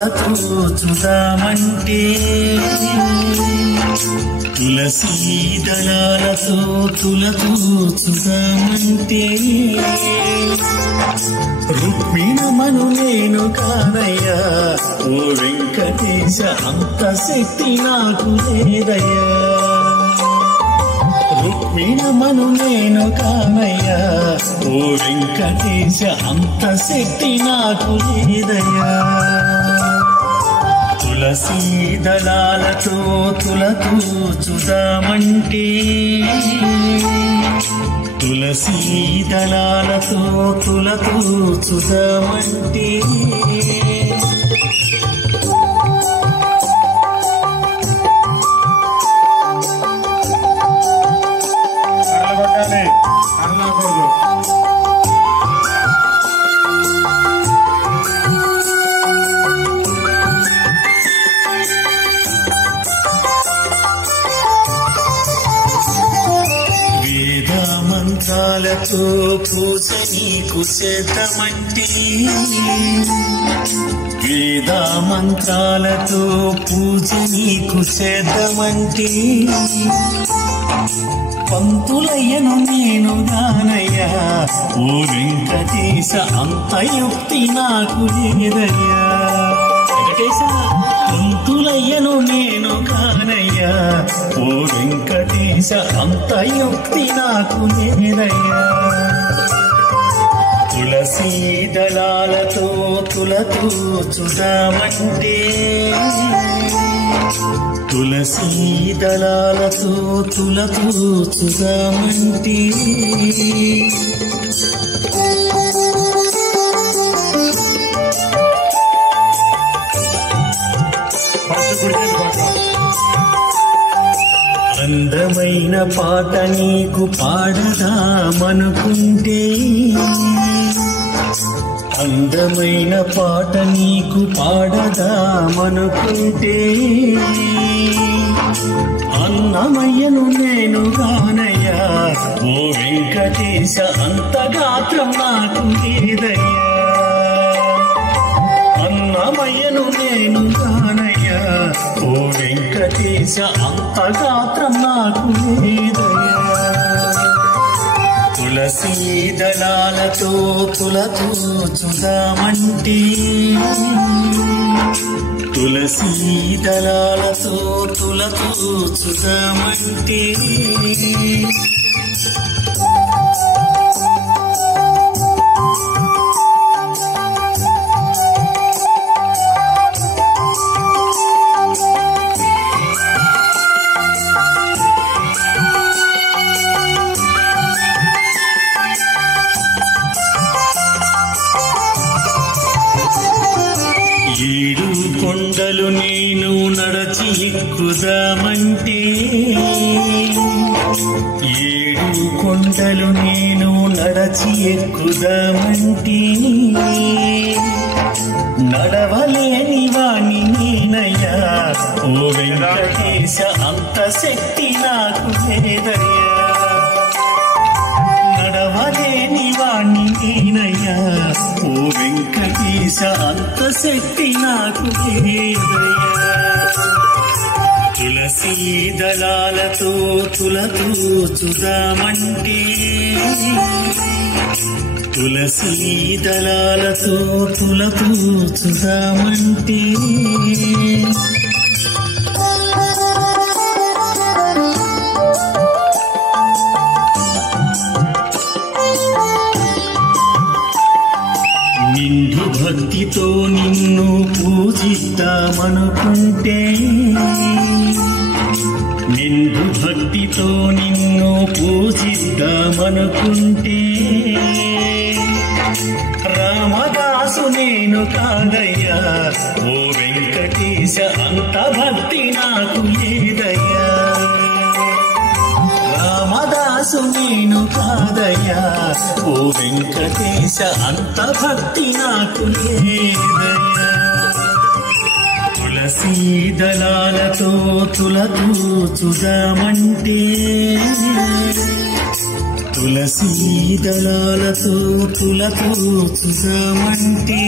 చూద్దామంటే తులసీ దళాలతో చూద్దామంటే రుక్మిణమను నేను కానయ్యా ఓ వెంకటేశ అంత శక్తి నాకు లేదయ్యా రుక్మిణమను నేను కానయ్యా ఓ వెంకటేశ అంత శక్తి నాకు లేదయ్యా తులసీ దళాలతో చూద్దామంటే తులసీ దళాలతో చూద్దామంటే మంత్రాలతో పూజ నీకు చేద్దామంటే వేద మంత్రాలతో పూజ నీకు చేద్దామంటే పంతులయ్యను నేను గానయ్యా ఓ వెంకటేశ అంత యుక్తి నాకు లేదయ్యా వెంకటేశ పంతులయ్యను నేను గానయ్యా ఓ వెంకటేశ అంత యుక్తి నాకు లేదయ్యా తులసీ దళాలతో చూద్దామంటే తులసీ దళాలతో చూద్దామంటే అందమైన పాట నీకు పాడదామనుకుంటే అందమైన పాట నీకు పాడదామనుకుంటే అన్నమయ్యను నేను గానయ్యా ఓ వెంకటేశ అంత గాత్రం నాకు లేదయ్యా అన్నమయ్యను నేను గానయ్యా ఓ వెంకటేశ అంత గాత్రం నాకు లేదయ్యా తులసీ దళాలతో చూద్దామంటే తులసీ దళాలతో చూద్దామంటే ఏడు కొండలు నేను నడచి ఎక్కుదామంటే ఏడు కొండలు నేను నడచి ఎక్కుదామంటే నడవలేని వాణ్ణి నేనయ్యా ఓ వెంకటేశ అంత శక్తి నాకు లేదయ్యా నడవలేని వాణ్ణి నేనయ్యా ఓ వెంకటేశ అంత శక్తి నాకు లేదయ్యా తులసీ దళాలతో చూద్దామంటే తులసీ దళాలతో చూద్దామంటే నిండు భక్తితో నిన్ను పూజిద్దామనుకుంటే నిండు భక్తితో నిన్ను పూజిద్దామనుకుంటే రామదాసు నేను కాదయ్యా ఓ వెంకటేశ అంత భక్తి నాకు లేదయ్యా రామదాసు నేను కాదయ్యా ఓ వెంకటేశ అంత భక్తి నాకు లేదయ్యా తులసీ దళాలతో చూద్దామంటే తులసీ దళాలతో చూద్దామంటే